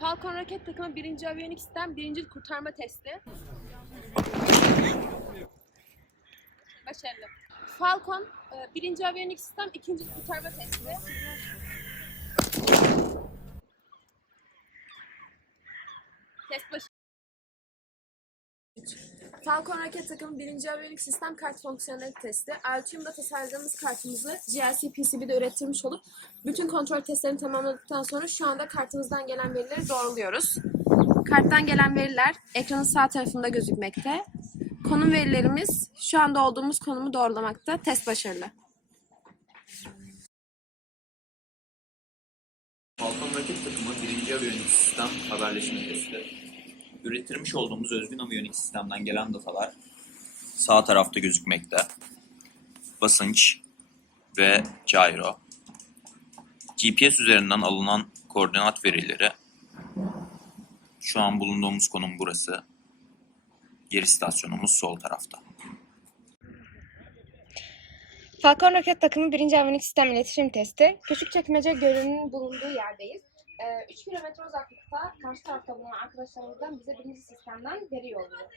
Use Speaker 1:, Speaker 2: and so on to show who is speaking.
Speaker 1: Falcon roket takımı 1. aviyonik sistem 1. kurtarma testi. Başarılı. Falcon 1. aviyonik sistem 2. kurtarma testi. Test başı. Falcon roket takımı 1. aviyonik sistem kart fonksiyonları testi. Altium'da tasarladığımız kartımızı GLC PCB'de ürettirmiş olup bütün kontrol testlerini tamamladıktan sonra şu anda kartımızdan gelen verileri doğruluyoruz. Karttan gelen veriler ekranın sağ tarafında gözükmekte. Konum verilerimiz şu anda olduğumuz konumu doğrulamakta. Test başarılı.
Speaker 2: Falcon roket takımı birinci aviyonik sistem haberleşme testi. Ürettirmiş olduğumuz özgün aviyonik sistemden gelen datalar sağ tarafta gözükmekte. Basınç ve gyro. GPS üzerinden alınan koordinat verileri şu an bulunduğumuz konum burası. Geri istasyonumuz sol tarafta.
Speaker 3: Falcon roket takımı 1. Aviyonik Sistem İletişim Testi. Küçükçekmece Gölü'nün bulunduğu yerdeyiz. 3 kilometre uzaklıkta karşı tarafta bulunan arkadaşlarımızdan bize birinci sistemden veri yolluyor.